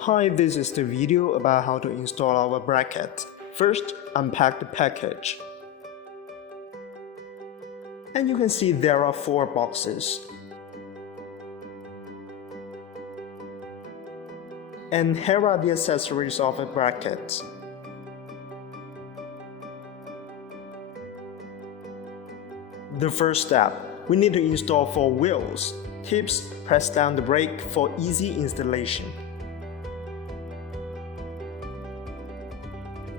Hi, this is the video about how to install our bracket. First, unpack the package. And you can see there are 4 boxes. And here are the accessories of a bracket. The first step, we need to install 4 wheels. Tips: press down the brake for easy installation.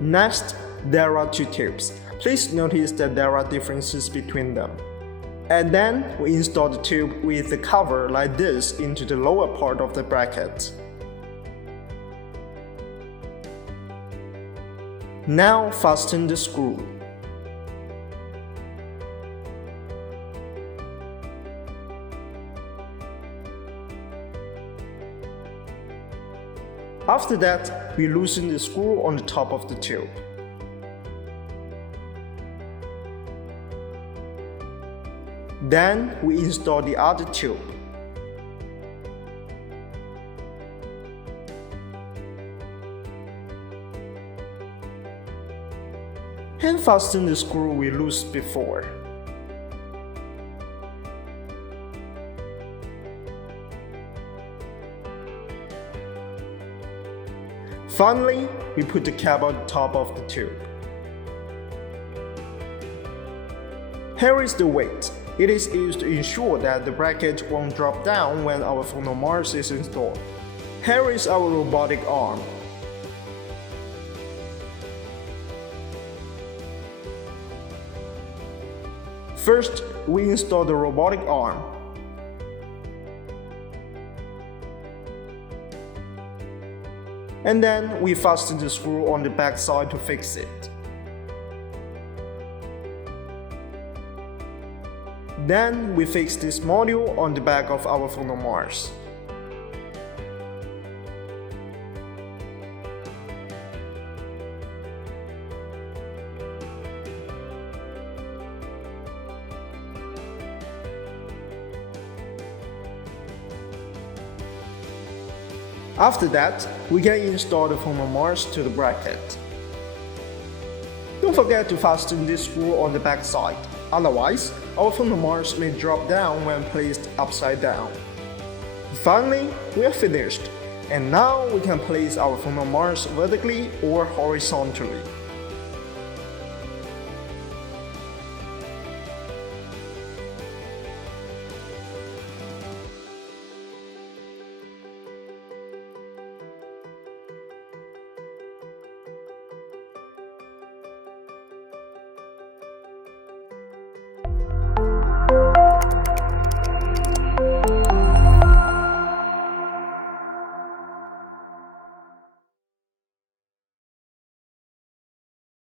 Next, there are 2 tubes. Please notice that there are differences between them. And then we install the tube with the cover like this into the lower part of the bracket. Now fasten the screw. After that, we loosen the screw on the top of the tube. Then we install the other tube. And fasten the screw we loosed before. Finally, we put the cap on top of the tube. Here is the weight. It is used to ensure that the bracket won't drop down when our Photon Mars is installed. Here is our robotic arm. First, we install the robotic arm. And then we fasten the screw on the back side to fix it. Then we fix this module on the back of our Photon Mars. After that, we can install the Photon Mars to the bracket. Don't forget to fasten this screw on the back side, otherwise, our Photon Mars may drop down when placed upside down. Finally, we are finished, and now we can place our Photon Mars vertically or horizontally.